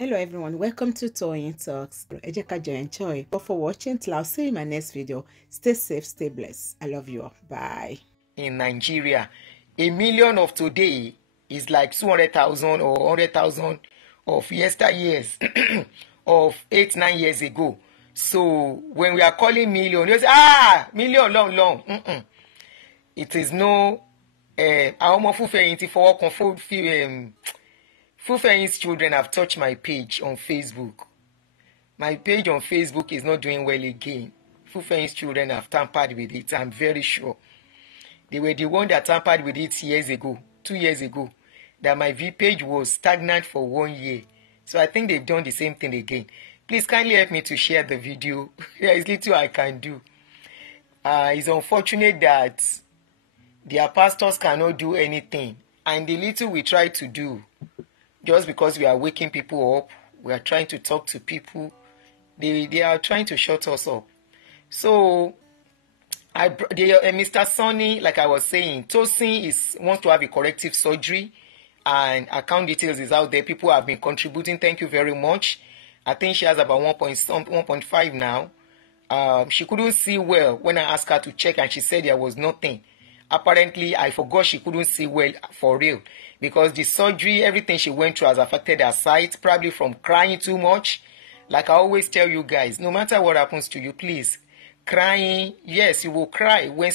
Hello everyone, welcome to Toyeen Talks. Ẹ jẹ́ ká jọ enjoy. But for watching till I'll see you in my next video. Stay safe, stay blessed. I love you all. Bye. In Nigeria, a million of today is like 200,000 or 100,000 of yesteryears of 8-9 years ago. So when we are calling million, you say million long. It is no àwọn ọmọ Fúfẹ̀yìntì fọwọ́ kan Fúfẹ̀yìnt's children have touched my page on Facebook. My page on Facebook is not doing well again. Fúfẹ̀yìnt's children have tampered with it, I'm very sure. They were the one that tampered with it 2 years ago, that my V page was stagnant for 1 year. So I think they've done the same thing again. Please kindly help me to share the video. There is little I can do. It's unfortunate that their pastors cannot do anything. And the little we try to do, just because we are waking people up, we are trying to talk to people, they are trying to shut us up. So, Mr. Sonny, like I was saying, Tosin wants to have a corrective surgery, and account details is out there. People have been contributing. Thank you very much. I think she has about 1.5 now. She couldn't see well when I asked her to check, and she said there was nothing. Apparently, I forgot she couldn't see well for real, because the surgery, everything she went through has affected her sight, probably from crying too much. Like I always tell you guys, no matter what happens to you, please, crying, yes, you will cry when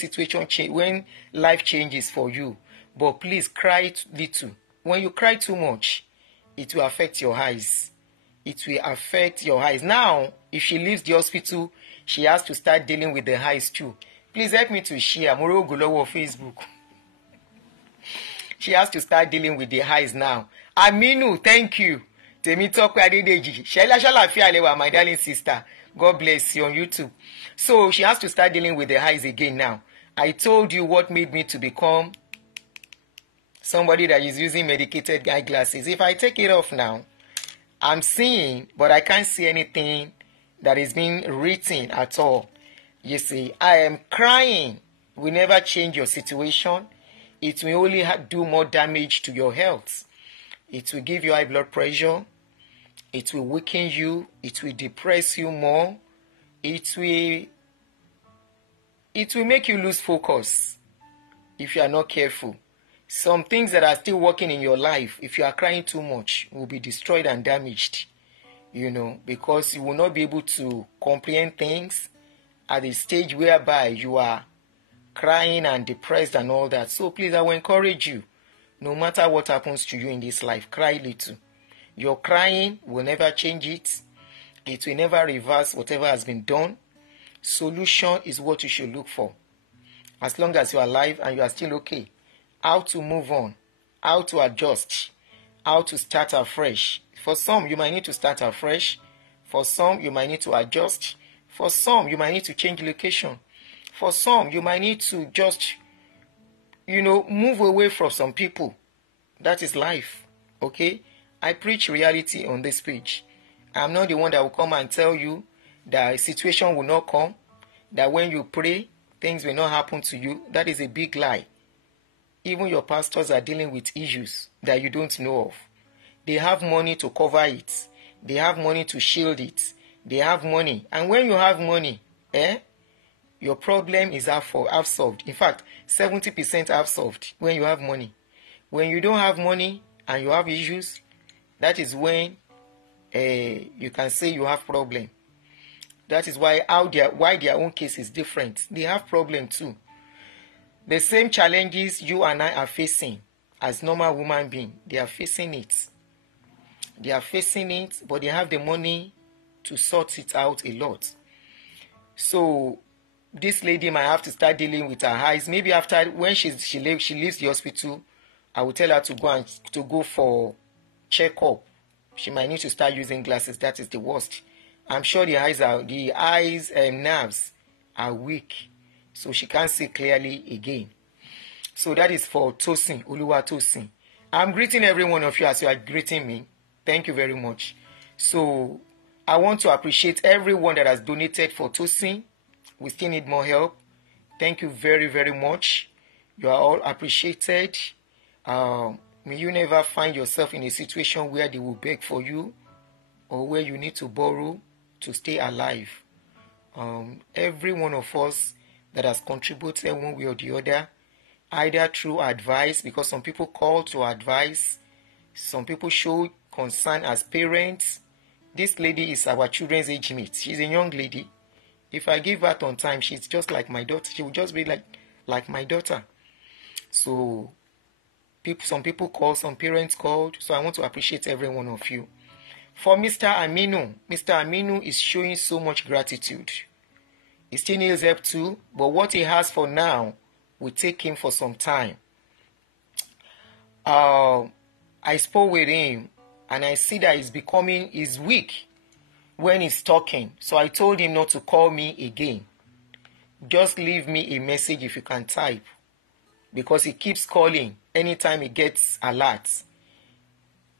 when life changes for you, but please cry little. When you cry too much, it will affect your eyes. It will affect your eyes. Now, if she leaves the hospital, she has to start dealing with the eyes too. Please help me to share. Moro Golowo Facebook. She has to start dealing with the eyes now. Aminu, thank you. Temitope Adedeji. Shalafia Alewa, my darling sister. God bless you on YouTube. So she has to start dealing with the eyes again now. I told you what made me to become somebody that is using medicated eyeglasses. If I take it off now, I'm seeing, but I can't see anything that is being written at all. You see, I am crying will never change your situation. It will only do more damage to your health. It will give you high blood pressure. It will weaken you. It will depress you more. It will make you lose focus if you are not careful. Some things that are still working in your life, if you are crying too much, will be destroyed and damaged. You know, because you will not be able to comprehend things at the stage whereby you are crying and depressed and all that. So please, I will encourage you, no matter what happens to you in this life, cry little. Your crying will never change it. It will never reverse whatever has been done. Solution is what you should look for. As long as you are alive and you are still okay. How to move on, how to adjust, how to start afresh. For some, you might need to start afresh. For some, you might need to adjust. For some, you might need to change location. For some, you might need to just, move away from some people. That is life, okay? I preach reality on this page. I'm not the one that will come and tell you that a situation will not come, that when you pray, things will not happen to you. That is a big lie. Even your pastors are dealing with issues that you don't know of. They have money to cover it. They have money to shield it. They have money. And when you have money, your problem is half solved. In fact, 70% half solved when you have money. When you don't have money and you have issues, that is when you can say you have problem. That is why their own case is different. They have problem too. The same challenges you and I are facing as normal human beings, they are facing it. They are facing it, but they have the money to sort it out a lot. So this lady might have to start dealing with her eyes. Maybe after when she leaves the hospital, I will tell her to go for checkup. She might need to start using glasses. That is the worst. I'm sure the eyes and nerves are weak, so she can't see clearly again. So that is for Tosin, Oluwatosin. I'm greeting every one of you as you are greeting me. Thank you very much. So I want to appreciate everyone that has donated for Tosin. We still need more help. Thank you very, very much. You are all appreciated. May you never find yourself in a situation where they will beg for you or where you need to borrow to stay alive. Every one of us that has contributed one way or the other, either through advice, because some people call to advice, some people show concern as parents. This lady is our children's age mate. She's a young lady. If I give birth on time, she's just like my daughter. She will just be like my daughter. So some people call, some parents called. So I want to appreciate every one of you. For Mr. Aminu is showing so much gratitude. He still needs help too, but what he has for now will take him for some time. I spoke with him and I see that he's weak when he's talking. So I told him not to call me again. Just leave me a message if you can type, because he keeps calling anytime he gets alerts.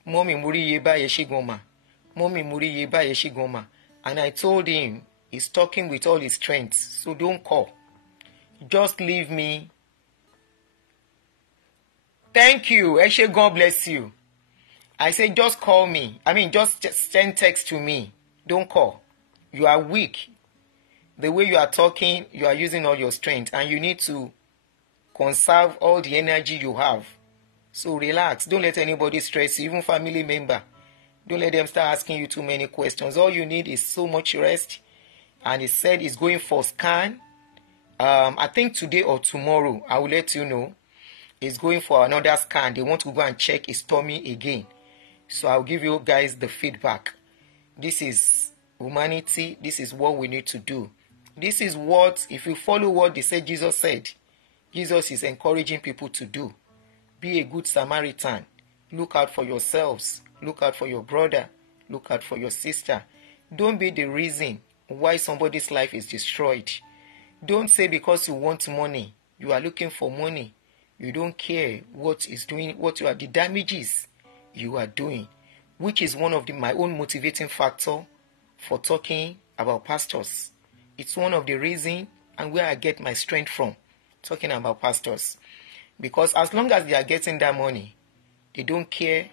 Mommy muri yeba yeshigoma. Mommy muri yeba yeshigoma. And I told him he's talking with all his strength, so don't call. Just leave me. Thank you. Eshe, God bless you. I say just call me. Just send text to me. Don't call. You are weak. The way you are talking, you are using all your strength, and you need to conserve all the energy you have. So relax. Don't let anybody stress you, even family member. Don't let them start asking you too many questions. All you need is so much rest. And he said he's going for scan. I think today or tomorrow, I will let you know. He's going for another scan. They want to go and check his tummy again. So I'll give you guys the feedback. This is humanity. This is what we need to do. This is what, if you follow what they said Jesus said, Jesus is encouraging people to do. Be a good Samaritan. Look out for yourselves. Look out for your brother. Look out for your sister. Don't be the reason why somebody's life is destroyed. Don't say because you want money, you are looking for money. You don't care what is doing, the damages you are doing, which is one of my own motivating factor for talking about pastors. It's one of the reasons and where I get my strength from, talking about pastors. Because as long as they are getting that money, they don't care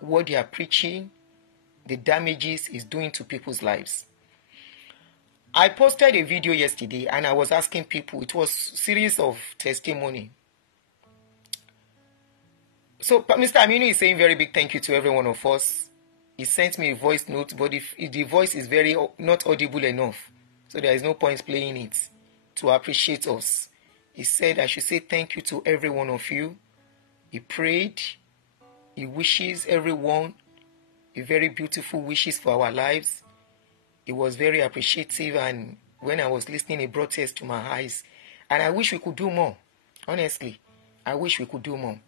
what they are preaching, the damages is doing to people's lives. I posted a video yesterday and I was asking people, it was a series of testimony. So Mr. Aminu is saying very big thank you to every one of us. He sent me a voice note, but if the voice is very not audible enough, so there is no point playing it to appreciate us. He said I should say thank you to every one of you. He prayed. He wishes everyone a very beautiful wishes for our lives. He was very appreciative, and when I was listening, it brought tears to my eyes. And I wish we could do more. Honestly, I wish we could do more.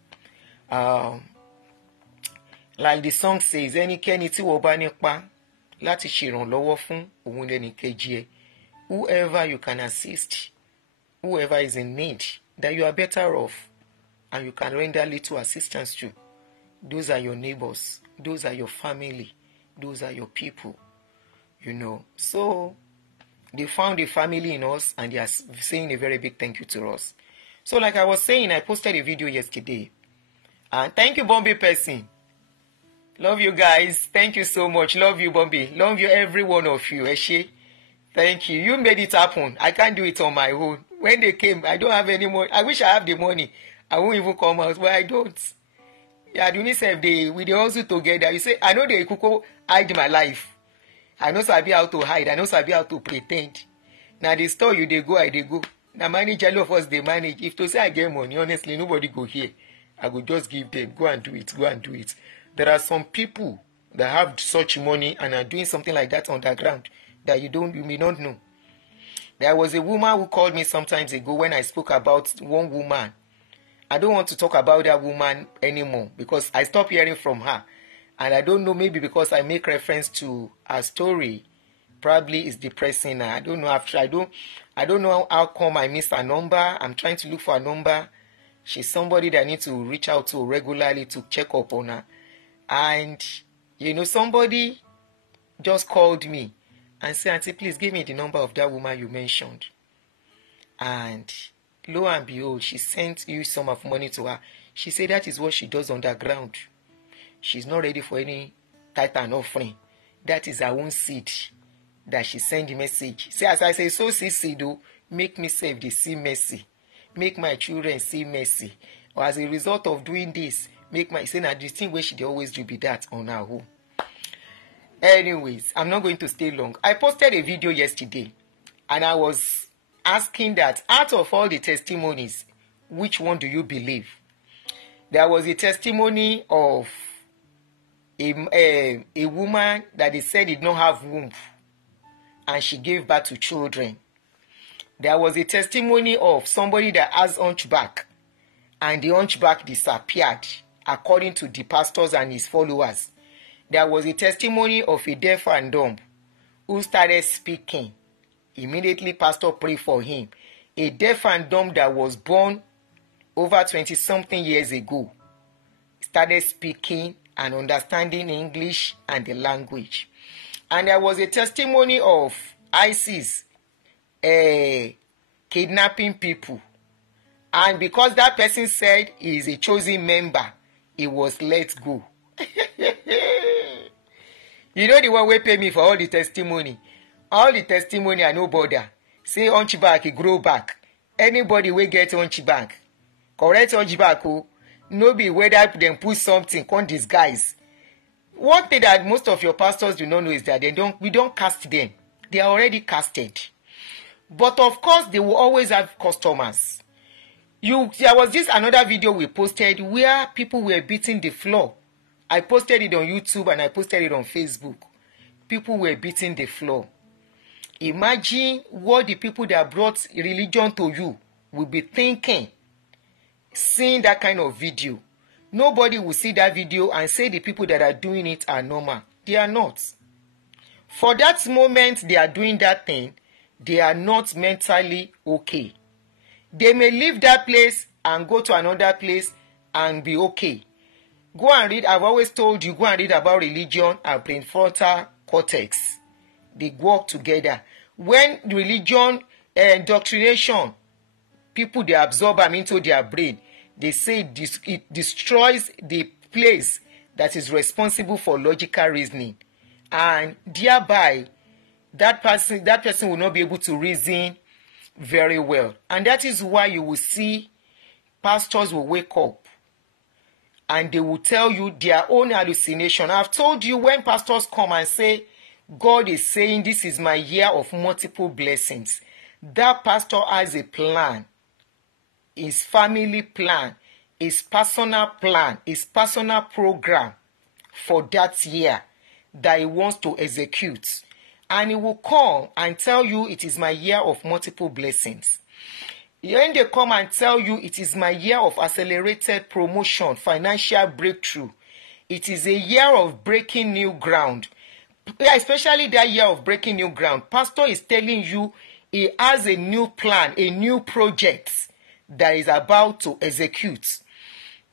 Like the song says, ẹnikẹ́ni tí wọ́n bá nípa láti ṣèrànlọ́wọ́ fún òun lẹ́nìkejì ẹ. Whoever you can assist, whoever is in need, that you are better off and you can render little assistance to. Those are your neighbors. Those are your family. Those are your people. So they found a family in us and they are saying a very big thank you to us. So like I was saying, I posted a video yesterday. And thank you, Bombay person. Love you guys. Thank you so much. Love you, Bombay. Love you, every one of you. Eshe. Thank you. You made it happen. I can't do it on my own. When they came, I don't have any money. I wish I have the money. I won't even come out, but I don't. Yeah, Adunni said we dey also together. You say, I know they could hide my life. I know sabi how to hide. I know sabi how to pretend. Now the store you they go, I they go. Now manage all of us they manage. If to say I get money, honestly, nobody go here. I will just give them, go and do it, go and do it. There are some people that have such money and are doing something like that underground that you may not know. There was a woman who called me sometimes ago when I spoke about one woman. I don't want to talk about that woman anymore because I stopped hearing from her. And I don't know, maybe because I make reference to her story, probably it's depressing her. I don't know. I don't know how come I missed her number. I'm trying to look for a number. She's somebody that I need to reach out to regularly to check up on her. And, somebody just called me and said, Aunty, please give me the number of that woman you mentioned. And lo and behold, she sent you some of money to her. She said that is what she does underground. She's not ready for any tithe and offering. that is her own seed that she send the message. Say, as I say, so see though, make me save the see mercy. Make my children see mercy. Or as a result of doing this, make my, say, now the thing where she always do be that on her own. Anyways, I'm not going to stay long. I posted a video yesterday and I was asking that out of all the testimonies, which one do you believe? There was a testimony of a woman that they said did not have womb and she gave birth to children. There was a testimony of somebody that has hunchback and the hunchback disappeared, according to the pastors and his followers. There was a testimony of a deaf and dumb who started speaking. Immediately, pastor prayed for him. A deaf and dumb that was born over 20-something years ago started speaking and understanding English and the language. And there was a testimony of ISIS kidnapping people. And because that person said he is a chosen member, he was let go. You know the one wey pay me for all the testimony. All the testimony I no bother. Say hunchback, he grow back. Anybody wey get hunchback, correct hunchback, oh, no be whether them put something, can't disguise. One thing that most of your pastors do not know is that we don't cast them. They are already casted. But of course, they will always have customers. There was this another video we posted where people were beating the floor. I posted it on YouTube and I posted it on Facebook. People were beating the floor. Imagine what the people that brought religion to you will be thinking, seeing that kind of video. Nobody will see that video and say the people that are doing it are normal. They are not. For that moment they are doing that thing, they are not mentally okay. They may leave that place and go to another place and be okay. Go and read, I've always told you, go and read about religion and prefrontal cortex. They work together. When religion indoctrination, people, they absorb them into their brain. They say it destroys the place that is responsible for logical reasoning. And thereby, that person will not be able to reason very well. And that is why you will see pastors will wake up and they will tell you their own hallucination. I've told you when pastors come and say, God is saying this is my year of multiple blessings. That pastor has a plan. His family plan, his personal plan, his personal program for that year that he wants to execute. And he will come and tell you it is my year of multiple blessings. When they come and tell you it is my year of accelerated promotion, financial breakthrough, it is a year of breaking new ground. Especially that year of breaking new ground, pastor is telling you he has a new plan, a new project that is about to execute.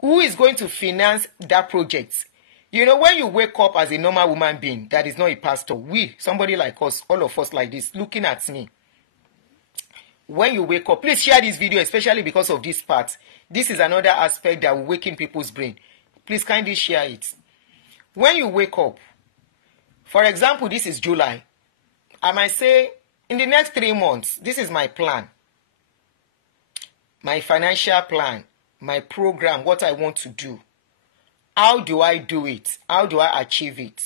Who is going to finance that project? You know, when you wake up as a normal human being that is not a pastor, somebody like us, all of us like this, looking at me. When you wake up, please share this video, especially because of this part. This is another aspect that will awaken people's brain. Please kindly share it. When you wake up, for example, this is July. I might say, in the next 3 months, this is my plan. My financial plan, my program, what I want to do. How do I do it? How do I achieve it?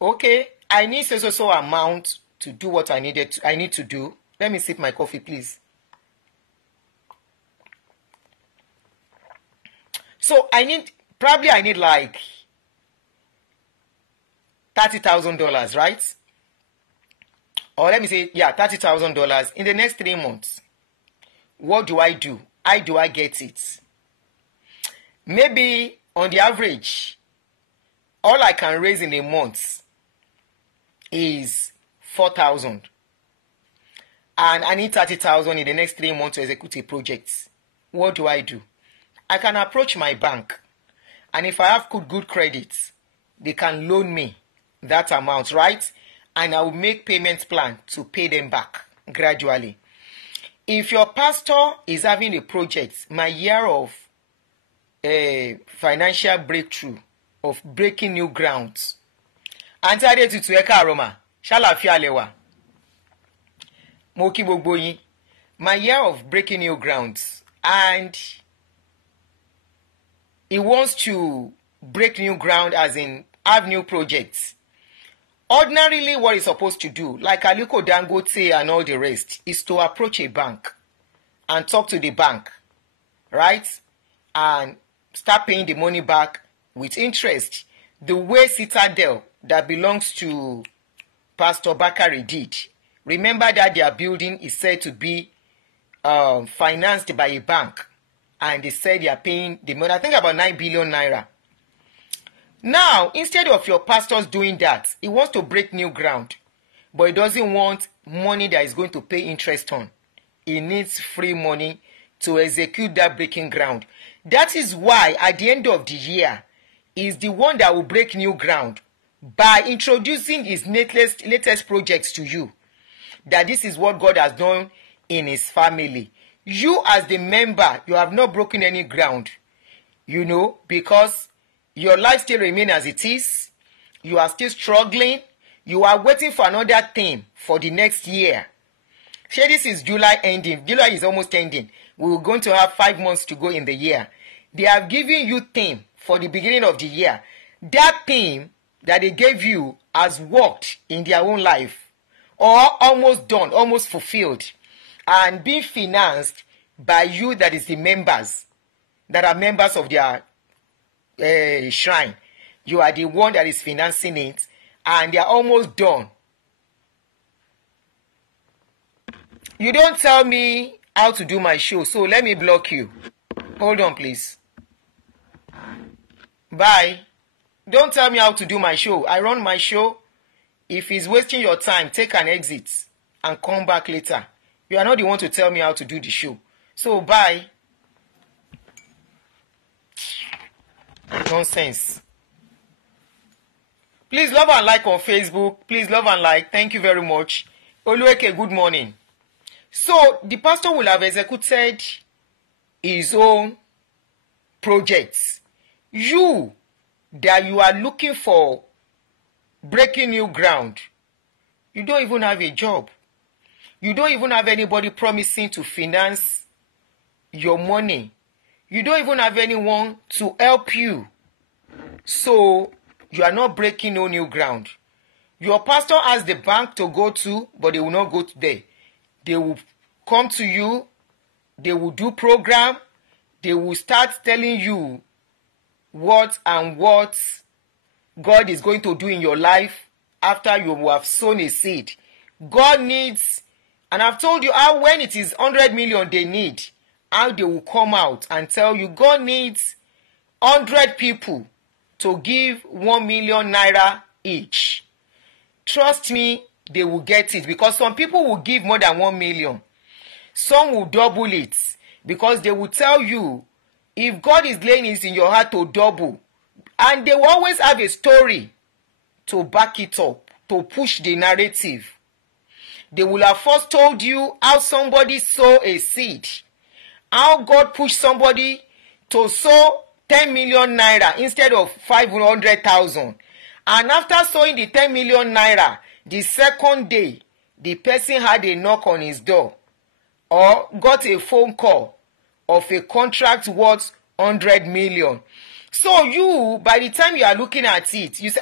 Okay, I need so amount to do what I need to do. Let me sip my coffee, please. So I need like $30,000, right? Or let me say, yeah, $30,000 in the next 3 months. What do I do? How do I get it? Maybe on the average, all I can raise in a month is 4,000. And I need 30,000 in the next 3 months to execute a project. What do? I can approach my bank. And if I have good credit, they can loan me that amount, right? And I will make payment plan to pay them back gradually. If your pastor is having a project, my year of financial breakthrough, of breaking new grounds, Aunty Adetutu ẹ káàárọ̀ mà, ṣàlàáfíà lẹ wà. Mo kí gbogbo yín. My year of breaking new grounds, and he wants to break new ground as in have new projects. Ordinarily, what he's supposed to do, like Aliko Dangote and all the rest, is to approach a bank and talk to the bank, right? And start paying the money back with interest. The way Citadel that belongs to Pastor Bakari did. Remember that their building is said to be financed by a bank, and they said they are paying the money, I think about 9 billion naira. Now, instead of your pastors doing that, he wants to break new ground, but he doesn't want money that is going to pay interest on. He needs free money to execute that breaking ground. That is why at the end of the year, he's the one that will break new ground by introducing his latest projects to you. That this is what God has done in his family. You as the member, you have not broken any ground, you know, because your life still remains as it is. You are still struggling. You are waiting for another thing for the next year. Say this is July ending. July is almost ending. We are going to have 5 months to go in the year. They have given you theme for the beginning of the year. That theme that they gave you has worked in their own life, or almost done, almost fulfilled, and being financed by you, that is the members, that are members of their shrine. You are the one that is financing it, and they are almost done. You don't tell me how to do my show, so let me block you. Hold on, please. Bye. Don't tell me how to do my show. I run my show. If it's wasting your time, take an exit and come back later. You are not the one to tell me how to do the show. So, bye. Nonsense. Please love and like on Facebook. Please love and like. Thank you very much. Oluweke, good morning. So, the pastor will have executed his own projects. You, that you are looking for breaking new ground, you don't even have a job. You don't even have anybody promising to finance your money. You don't even have anyone to help you. So, you are not breaking no new ground. Your pastor has the bank to go to, but they will not go there. They will come to you. They will do program. They will start telling you what and what God is going to do in your life after you have sown a seed. God needs, and I've told you how when it is 100 million they need, how they will come out and tell you God needs 100 people to give 1 million naira each. Trust me, they will get it, because some people will give more than 1 million. Some will double it, because they will tell you if God is laying it in your heart to double, and they will always have a story to back it up, to push the narrative. They will have first told you how somebody sowed a seed, how God pushed somebody to sow 10 million naira instead of 500,000. And after sowing the 10 million naira, the second day, the person had a knock on his door or got a phone call of a contract worth 100 million. So you, by the time you are looking at it, you say,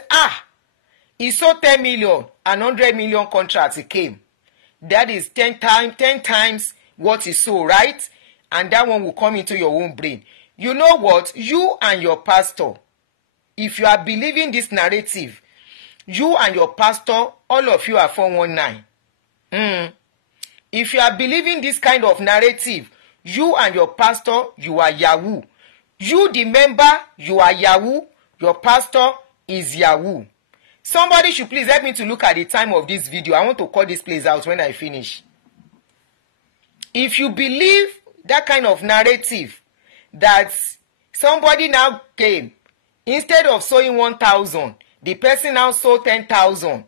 he sold 10 million and 100 million contracts it came. That is 10 times what he sold, right? And that one will come into your own brain. You know what? You and your pastor, if you are believing this narrative, you and your pastor, all of you are 419. If you are believing this kind of narrative, you and your pastor, you are Yahoo. You, the member, you are Yahoo. Your pastor is Yahoo. Somebody should please help me to look at the time of this video. I want to call this place out when I finish. If you believe that kind of narrative, that somebody now came, instead of sowing 1,000, the person now sold 10,000.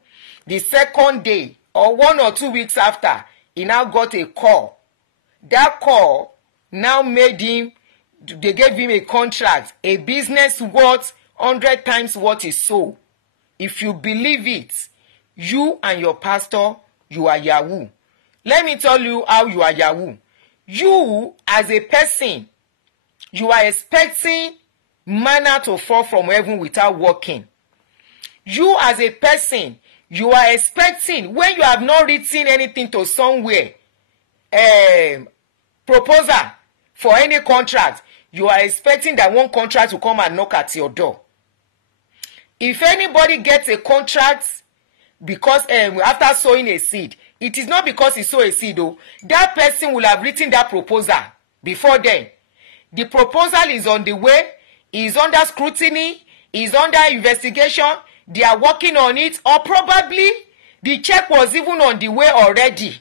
The second day or 1 or 2 weeks after, he now got a call. That call now made him, they gave him a contract, a business worth 100 times what he sold. if you believe it, you and your pastor, you are Yahoo. Let me tell you how you are Yahoo. You, as a person, you are expecting manna to fall from heaven without working. You, as a person, you are expecting, when you have not written anything to somewhere, proposal for any contract, you are expecting that one contract will come and knock at your door. If anybody gets a contract because after sowing a seed, it is not because he sowed a seed, though. That person will have written that proposal before then. The proposal is on the way, is under scrutiny, is under investigation, they are working on it, or probably the check was even on the way already.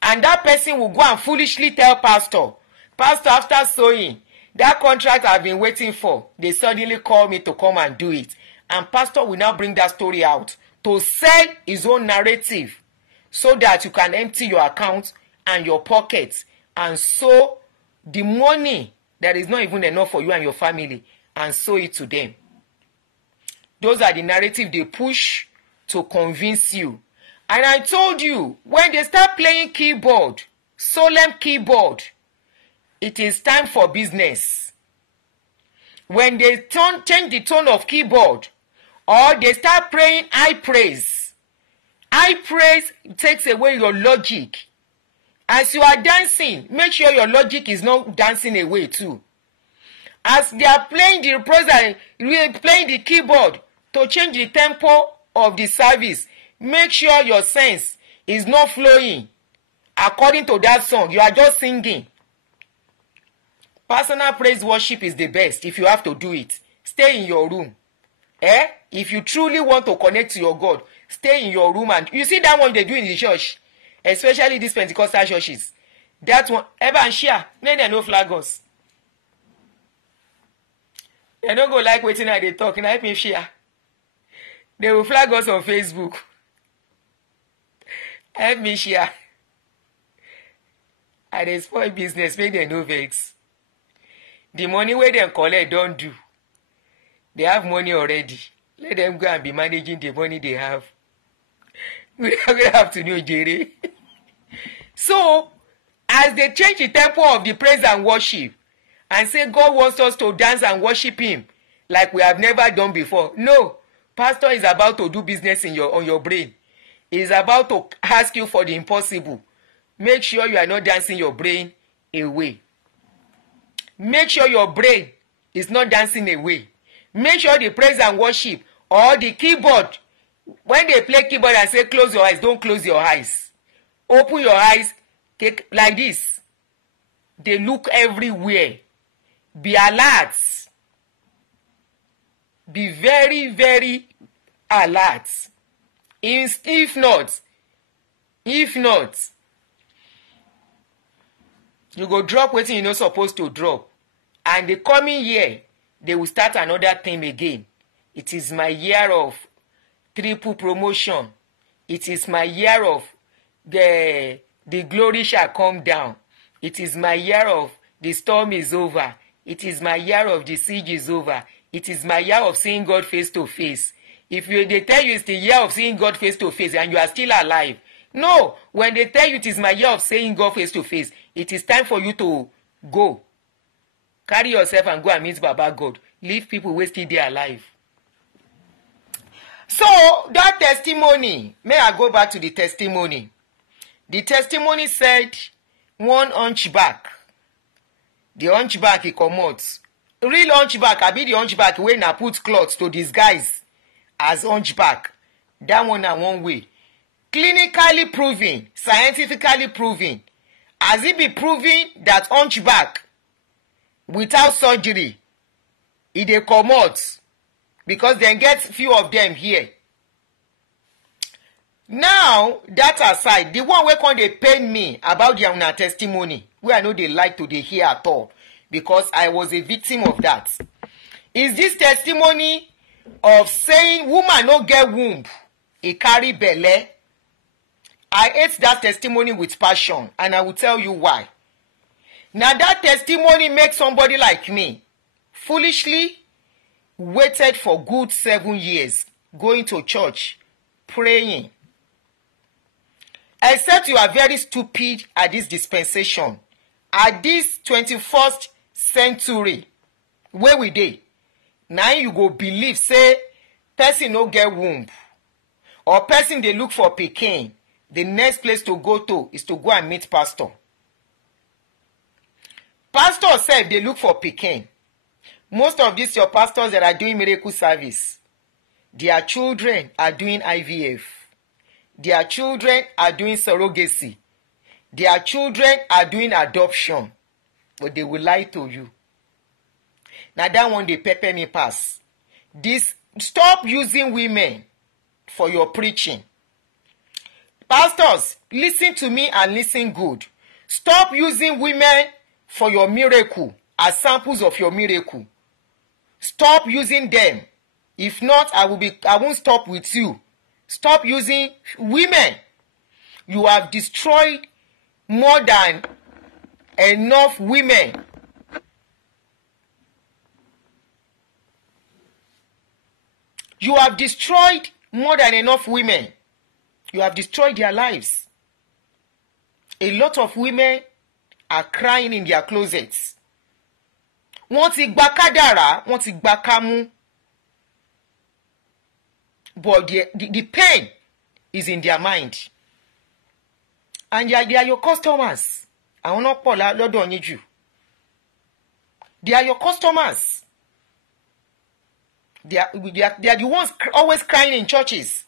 And that person will go and foolishly tell pastor, after sowing, that contract I've been waiting for, they suddenly call me to come and do it. And pastor will now bring that story out to sell his own narrative so that you can empty your account and your pockets and sow the money that is not even enough for you and your family and sow it to them. Those are the narrative they push to convince you. And I told you, when they start playing keyboard, solemn keyboard, it is time for business. When they change the tone of keyboard, or they start praying high praise takes away your logic. As you are dancing, make sure your logic is not dancing away too. As they are playing the proposal, playing the keyboard to change the tempo of the service, make sure your sense is not flowing according to that song. You are just singing. Personal praise worship is the best. If you have to do it, stay in your room. If you truly want to connect to your God, stay in your room. And you see that one they do in the church, especially these Pentecostal churches. That one, ever and share, they no flag us. They don't go like waiting at they talk, and help me share. They will flag us on Facebook. Help me share. And they spoil business, make them no vex. The money where they collect don't do. They have money already. Let them go and be managing the money they have. We are going to have to know, Jerry. So, as they change the tempo of the praise and worship and say God wants us to dance and worship him like we have never done before. No, pastor is about to do business on your brain. He is about to ask you for the impossible. Make sure you are not dancing your brain away. Make sure your brain is not dancing away. Make sure the praise and worship or the keyboard, when they play keyboard and say close your eyes, don't close your eyes. Open your eyes like this. They look everywhere. Be alert. Be very, very alert. If not, you go drop wetin you no supposed to drop. And the coming year, they will start another thing again. It is my year of triple promotion. It is my year of the glory shall come down. It is my year of the storm is over. It is my year of the siege is over. It is my year of seeing God face to face. If they tell you it's the year of seeing God face to face and you are still alive, no. When they tell you it is my year of seeing God face to face, it is time for you to go. Carry yourself and go and meet Baba God. Leave people who still there alive. So, that testimony, may I go back to the testimony? The testimony said, one hunchback. The hunchback, he commotes. Real hunchback, I be the hunchback when I put clothes to disguise as hunchback. That one na one way. Clinically proven, scientifically proven. Has it been proven that hunchback without surgery, e dey comot because dem get few of them here. Now, that aside, the one wey come dey pain me about their una testimony, wey I no dey like to dey hear at all, because I was a victim of that, is this testimony of saying woman no get womb, e carry belle. I hate that testimony with passion, and I will tell you why. Now that testimony makes somebody like me foolishly waited for good 7 years going to church, praying. Except you are very stupid at this dispensation, at this 21st century, where we dey, now you go believe say person no get womb or person dey look for pikin, the next place to go to is to go and meet pastor. Pastor sef dey look for pikin. Most of these your pastors that are doing miracle service, their children are doing IVF. Their children are doing surrogacy. Their children are doing adoption. But they will lie to you. Now that one dey pepper me pass. This, stop using women for your preaching. Pastors, listen to me and listen good. Stop using women for your miracle as samples of your miracle. Stop using them. If not, I won't stop with you. Stop using women. You have destroyed more than enough women. You have destroyed more than enough women. You have destroyed their lives. A lot of women are crying in their closets. Wọ́n ti gba kádàrá, wọ́n ti gba kámú. But the pain is in their mind. And they are your customers. Àwọn náà pọ̀ lọ́dọ̀ yín jù. They are your customers. They are the ones always crying in churches.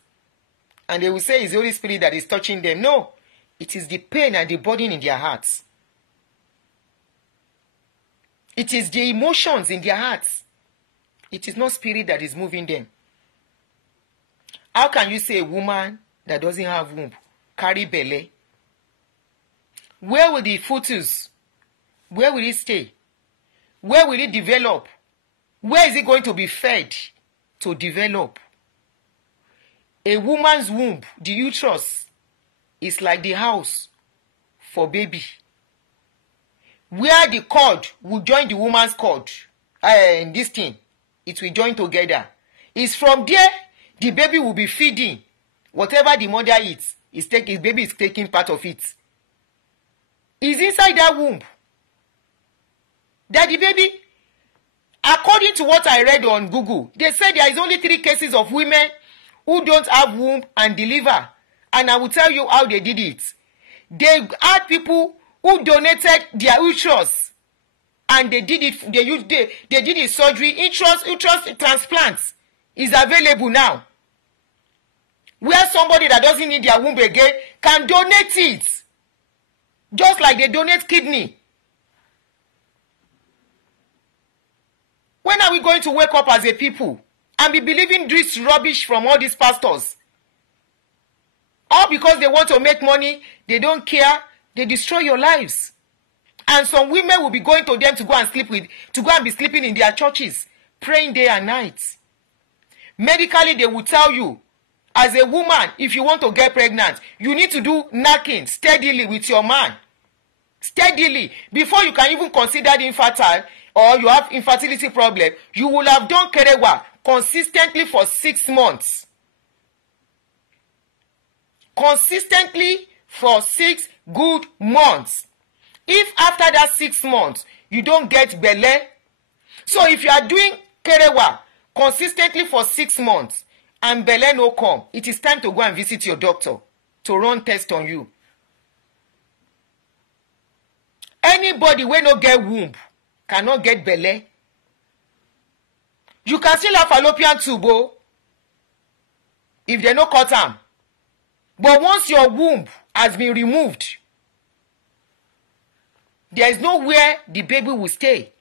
And they will say it's the Holy Spirit that is touching them. No, it is the pain and the burden in their hearts. It is the emotions in their hearts. It is not spirit that is moving them. How can you say a woman that doesn't have womb carry belly? Where will the fetus? Where will it stay? Where will it develop? Where is it going to be fed to develop? A woman's womb, the uterus, is like the house for baby. Where the cord will join the woman's cord, this thing, it will join together. It's from there the baby will be feeding. Whatever the mother eats, baby is taking part of it. It's inside that womb. That the baby, according to what I read on Google, they said there is only 3 cases of women who don't have womb and deliver. And I will tell you how they did it. They had people who donated their uterus and they did it. They did it surgery. Uterus transplants is available now, where somebody that doesn't need their womb again can donate it, just like they donate kidney. When are we going to wake up as a people and be believing this rubbish from all these pastors? All because they want to make money, they don't care, they destroy your lives. And some women will be going to them to go and be sleeping in their churches, praying day and night. Medically, they will tell you, as a woman, if you want to get pregnant, you need to do knacking steadily with your man. Steadily. Before you can even consider the infertile or you have infertility problem, you will have done kerewa consistently for 6 months. Consistently for 6 good months. If after that 6 months, you don't get belle, so if you are doing kerewa consistently for 6 months and belle no come, it is time to go and visit your doctor to run test on you. Anybody wey no get womb cannot get belle. You can still have fallopian tube if they no cut am. But once your womb has been removed, there is nowhere the baby will stay.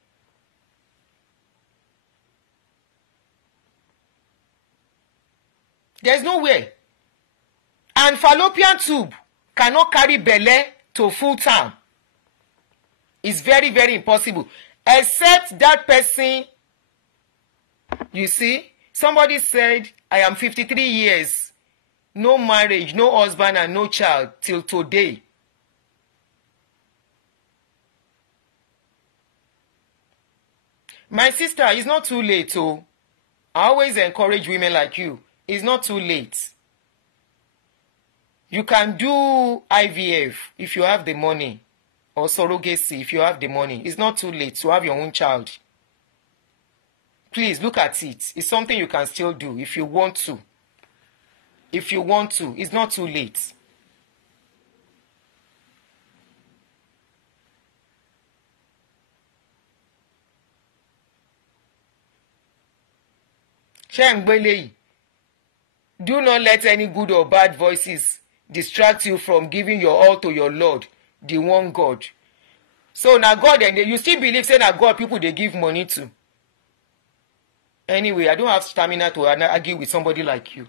There is nowhere. And fallopian tube cannot carry belle to full term. It's very, very impossible. Except that person, you see, somebody said, I am 53 years, no marriage, no husband, and no child till today. My sister, it's not too late, oh. I always encourage women like you. It's not too late. You can do IVF if you have the money, or surrogacy if you have the money. It's not too late to have your own child. Please look at it. It's something you can still do if you want to. If you want to, it's not too late. Do not let any good or bad voices distract you from giving your all to your Lord, the one God. So now God, and you still believe say now God people they give money to. Anyway, I don't have stamina to argue with somebody like you.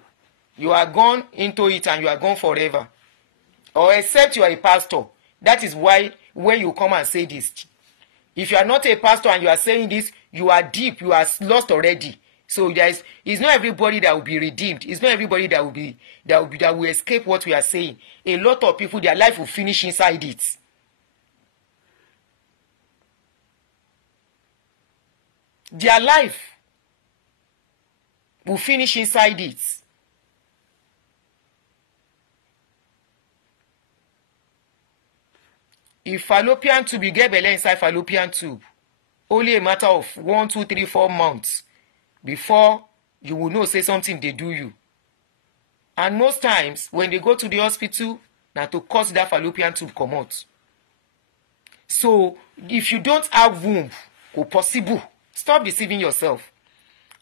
You are gone into it and you are gone forever. Or except you are a pastor. That is why when you come and say this. If you are not a pastor and you are saying this, you are deep, you are lost already. So it's not everybody that will be redeemed. It's not everybody that will escape what we are saying. A lot of people, their life will finish inside it. Their life will finish inside it. If fallopian tube, you get belly inside fallopian tube, only a matter of 1, 2, 3, 4 months before you will know say something they do you. And most times when they go to the hospital, now to cut that fallopian tube come out. So if you don't have womb or possible, stop deceiving yourself.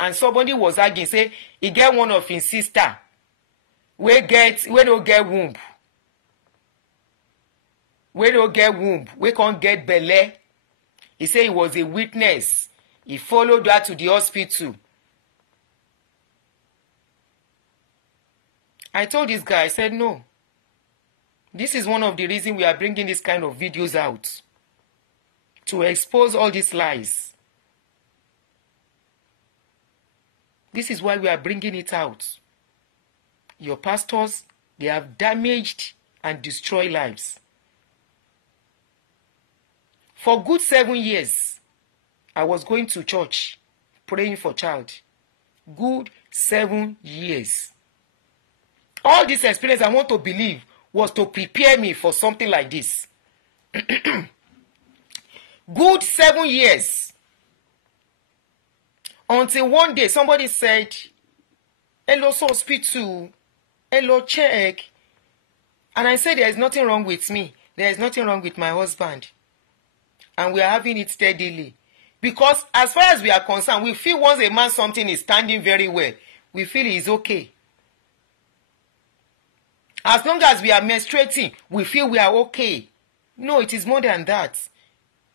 And somebody was arguing, say he get one of his sister we don't get womb. We don't get womb. We can't get belly. He said he was a witness. He followed her to the hospital. I told this guy, I said, no. This is one of the reasons we are bringing this kind of videos out. To expose all these lies. This is why we are bringing it out. Your pastors, they have damaged and destroyed lives. For good 7 years, I was going to church, praying for child. Good 7 years. All this experience I want to believe was to prepare me for something like this. Good 7 years. Until one day somebody said, hello, hospital, hello, check. And I said, there is nothing wrong with me. There is nothing wrong with my husband. And we are having it steadily. Because as far as we are concerned, we feel once a man something is standing very well, we feel he is okay. As long as we are menstruating, we feel we are okay. No, it is more than that.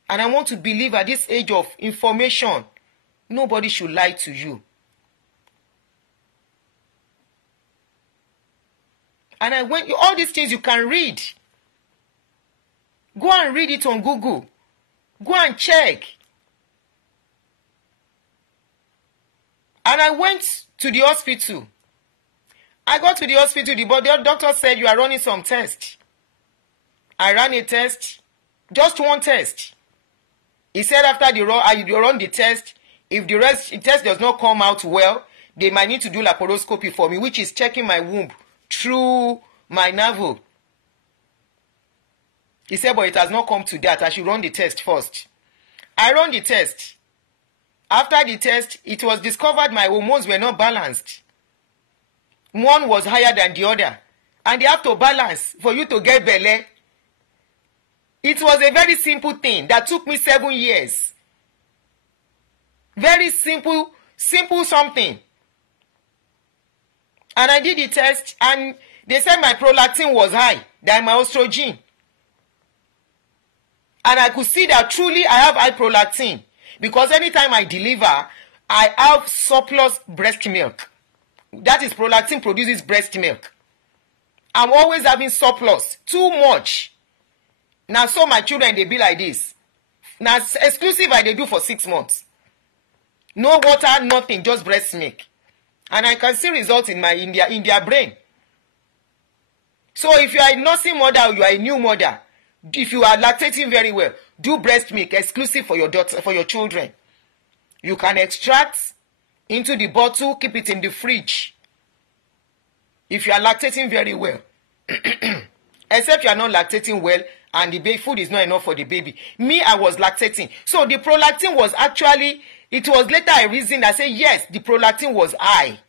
And I want to believe at this age of information, nobody should lie to you. And I went, all these things you can read. Go and read it on Google. Go and check. And I went to the hospital. I got to the hospital, the doctor said, you are running some tests. I ran a test, just one test. He said after you run the test, if the test does not come out well, they might need to do laparoscopy for me, which is checking my womb through my navel. He said, but it has not come to that. I should run the test first. I ran the test. After the test, it was discovered my hormones were not balanced. One was higher than the other. And they have to balance for you to get belly. It was a very simple thing that took me 7 years. Very simple something. And I did the test and they said my prolactin was high than my estrogen. And I could see that truly I have high prolactin. Because anytime I deliver, I have surplus breast milk. That is, prolactin produces breast milk. I'm always having surplus. Too much. Now, so my children, they be like this. Now, exclusive I they do for 6 months. No water, nothing, just breast milk. And I can see results in their brain. So if you are a nursing mother or you are a new mother, if you are lactating very well, do breast milk exclusive for your daughter, for your children. You can extract into the bottle, keep it in the fridge. If you are lactating very well, except you are not lactating well and the baby food is not enough for the baby. Me, I was lactating. So the prolactin was actually, it was later a reason I say yes, the prolactin was high.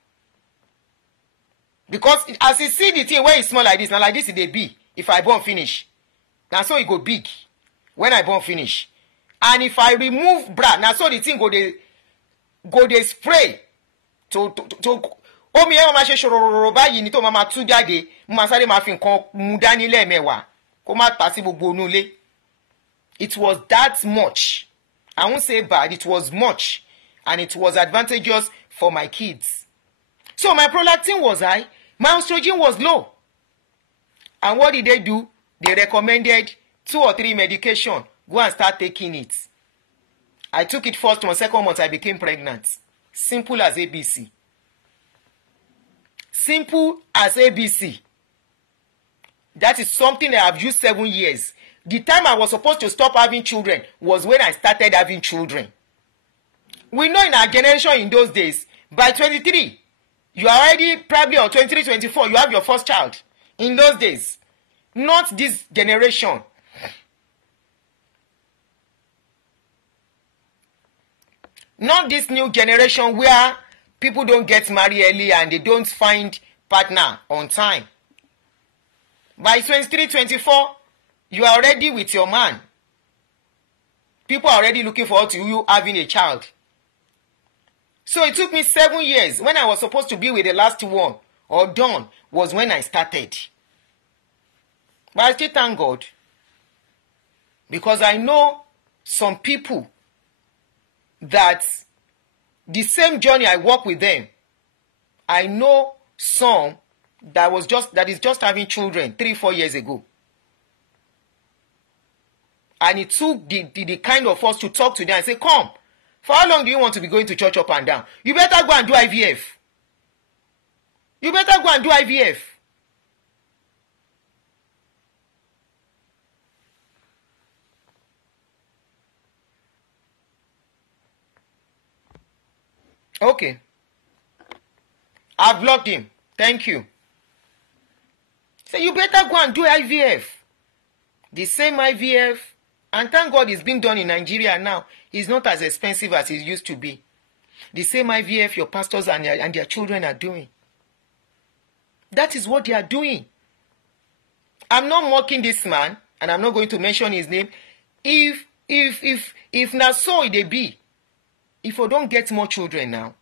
Because as you see the thing, when it's small like this, now like this it dey be. If I born finish, now so it go big when I born finish. And if I remove bra, now so the thing go dey spray to omi ẹ ma ṣe ṣòròrò báyìí ní tó ma tú jáde, mo ma sáré ma fi nǹkan mu dání lẹ́ẹ̀mẹ́wàá kó má ta sí gbogbo inú ilé. It was that much. I won't say bad, it was much, and it was advantageous for my kids. So my prolactin was high, my estrogen was low. And what did they do? They recommended 2 or 3 medication. Go and start taking it. I took it first month, second month I became pregnant. Simple as ABC. Simple as ABC. That is something that I've used 7 years. The time I was supposed to stop having children was when I started having children. We know in our generation in those days, by 23, you are already probably on 23, 24, you have your first child. In those days. Not this generation. Not this new generation where people don't get married early and they don't find partner on time. By 23, 24, you are already with your man. People are already looking forward to you having a child. So it took me 7 years. When I was supposed to be with the last one, or done, was when I started. But I still thank God. Because I know some people that the same journey I walk with them. I know some that is just having children 3-4 years ago. And it took the kind of us to talk to them and say, come, for how long do you want to be going to church up and down? You better go and do IVF. You better go and do IVF. Okay. I've blocked him. Thank you. So you better go and do IVF. The same IVF. And thank God it's being done in Nigeria now. It's not as expensive as it used to be. The same IVF your pastors and their children are doing. That is what they are doing. I'm not mocking this man, and I'm not going to mention his name. If na so it be, if you don't get more children now,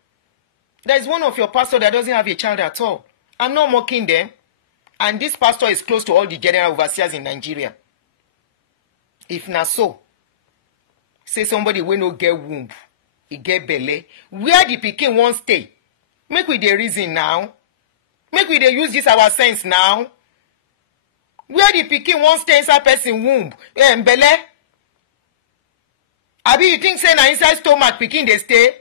there is one of your pastors that doesn't have a child at all. I'm not mocking them. And this pastor is close to all the general overseers in Nigeria. If na so, say somebody wey no get womb, he get belle, where the pikin won't stay? Make we dey reason now. Make we dey use this our sense now. Where the pikin won't stay inside person womb, belle? Abi you think say na inside stomach pikin dey stay?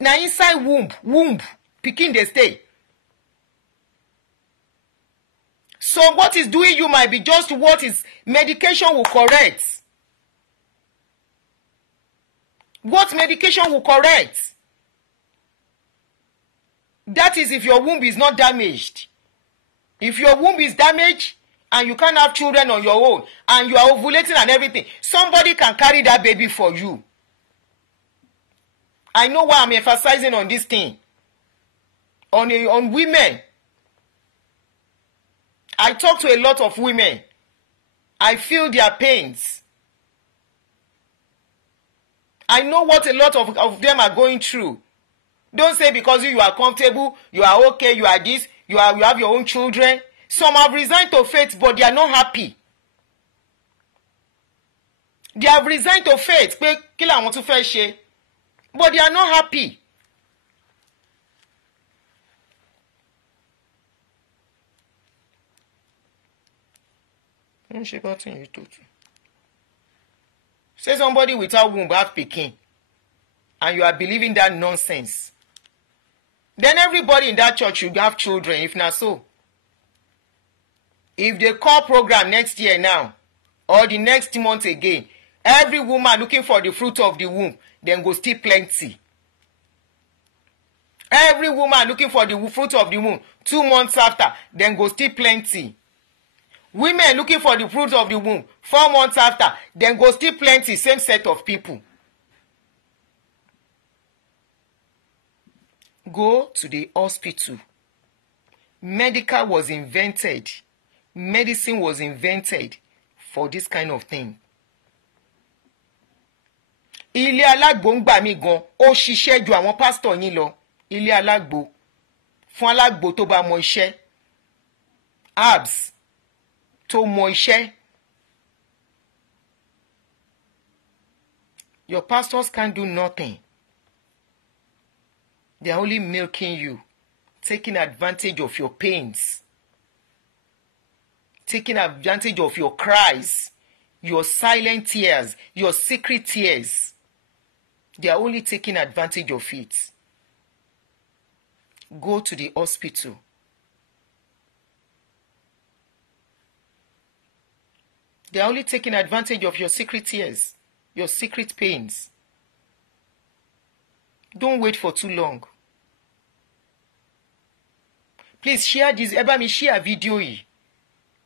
Na inside womb pikin dey stay. So what is doing you might be just what is medication will correct. What medication will correct? That is if your womb is not damaged. If your womb is damaged and you can't have children on your own and you are ovulating and everything, somebody can carry that baby for you. I know why I'm emphasizing on this thing. On women. I talk to a lot of women. I feel their pains. I know what a lot of them are going through. Don't say because you are comfortable, you are okay, you are this, you have your own children. Some have resigned to faith, but they are not happy. They have resigned to faith, but they are not happy. Say somebody without womb have pikin, and you are believing that nonsense. Then everybody in that church should have children, if not so. If they call program next year now, or the next month again, every woman looking for the fruit of the womb, then go still plenty. Every woman looking for the fruit of the womb, 2 months after, then go still plenty. Women looking for the fruit of the womb, 4 months after, then go still plenty, same set of people. Go to the hospital. Medical was invented. Medicine was invented for this kind of thing. Ilé alágbo ń gbà mí gan, ó ṣiṣẹ́ ju àwọn pásítọ̀ yín lọ. Ilé alágbo, fún alágbo tó bá mọ iṣẹ́. Herbs tó mọ iṣẹ́. Your pastors can't do nothing. They are only milking you, taking advantage of your pains, taking advantage of your cries, your silent tears, your secret tears. They are only taking advantage of it. Go to the hospital. They are only taking advantage of your secret tears, your secret pains. Don't wait for too long. Please share this. Ẹ bá mi share video yìí.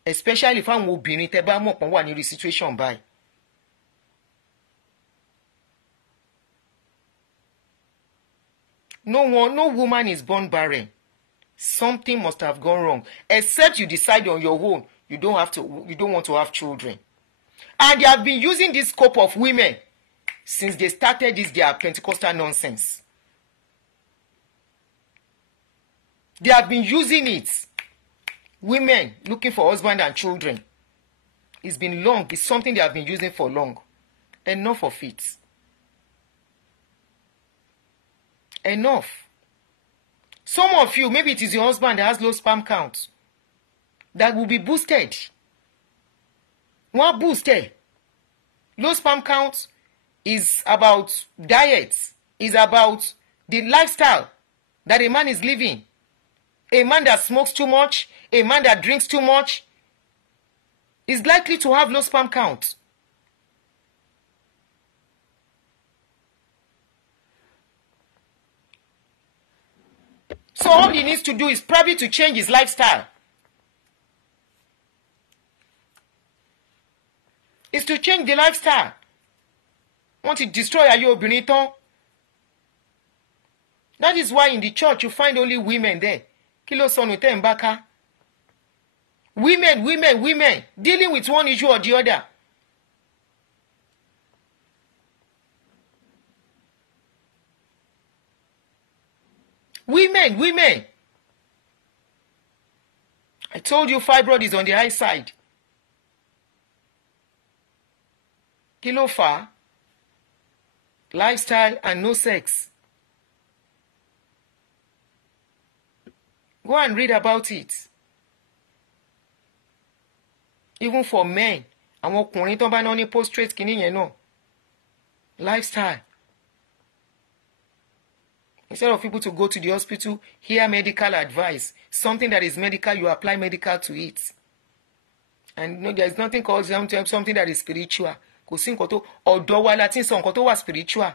Especially fáwọn obìnrin tẹ́ bá mọ̀ pọ́n wà ní situation báyìí. No woman is born barren. Something must have gone wrong. Except you decide on your own, you don't want to have children. And they have been using this scope of women since they started this their Pentecostal nonsense. They have been using it. Women looking for husband and children. It's been long. It's something they have been using for long. Enough of it. Enough. Some of you, maybe it is your husband that has low sperm count, that will be boosted. One boosted. Low sperm count is about diet, is about the lifestyle that a man is living. A man that smokes too much, a man that drinks too much, is likely to have low sperm count. So all he needs to do is probably to change his lifestyle. Is to change the lifestyle. Want to destroy your obìnrin. That is why in the church you find only women there. Kilo sọnù tẹ́ ń bá ká. Women, dealing with one issue or the other. Women. I told you fibroid is on the high side. Kí ló fà á? Lifestyle and no sex. Go and read about it. Even for men, àwọn ọkùnrin tó bá náà ní prostrate kìíní yẹn náà. Lifestyle. Instead of people to go to the hospital, hear medical advice, something that is medical, you apply medical to it. And there is nothing called something that is spiritual. Kò sí nǹkan tó ọ̀dọ̀ wa láti sọ nǹkan tó wà spiritual.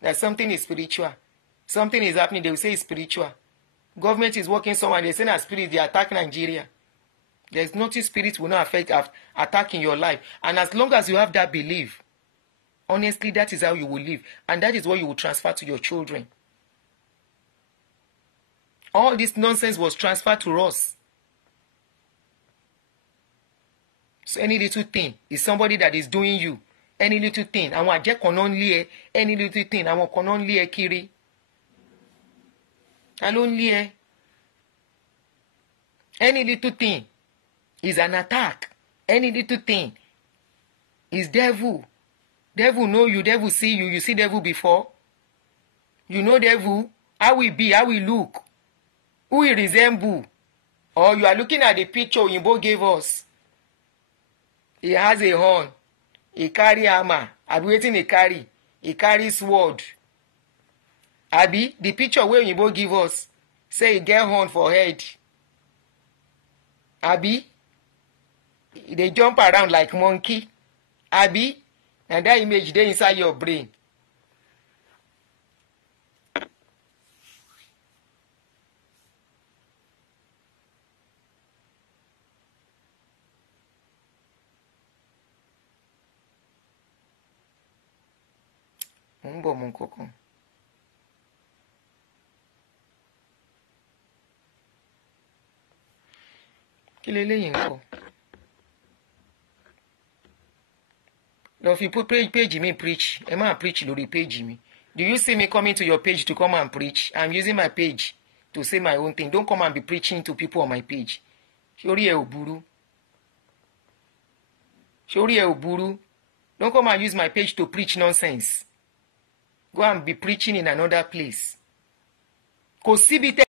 That something is spiritual. Something is happening, they will say it's spiritual. Government is working somewhere, they say that spirit, they attack Nigeria. There is nothing spirit will not attack in your life. And as long as you have that belief, honestly, that is how you will live. And that is what you will transfer to your children. All this nonsense was transferred to us. So any little thing is somebody that is doing you. Any little thing, àwọn àjẹ́ kan náà ń lé ẹ. Any little thing, àwọn kan náà ń lé ẹ kiri. Ta ló ń lé ẹ? Any little thing is an attack. Any little thing is devil. Devil know you, devil see you. You see devil before? You know devil? How he be, how he look? Who he resemble? Or you are looking at the picture Oyinbo gave us. He has a horn. He carry hammer. Abi wetin he carry? He carry sword. Abi, the picture wey Oyinbo give us say he get horn for head. Abi, he dey jump around like monkey. Abi, and that image dey inside your brain. Mo ń bọ̀ mọ́ kankan. Kí leléyìí ńkọ́? Lọ fi page mi preach. Ẹ máa preach lórí page mi. Do you see me coming to your page to come and preach? I'm using my page to say my own thing. Don't come and be preaching to people on my page. Ṣorí ẹ ò burú. Ṣorí ẹ ò burú. Don't come and use my page to preach nonsense. Go and be preaching in another place. Kò síbi tẹ́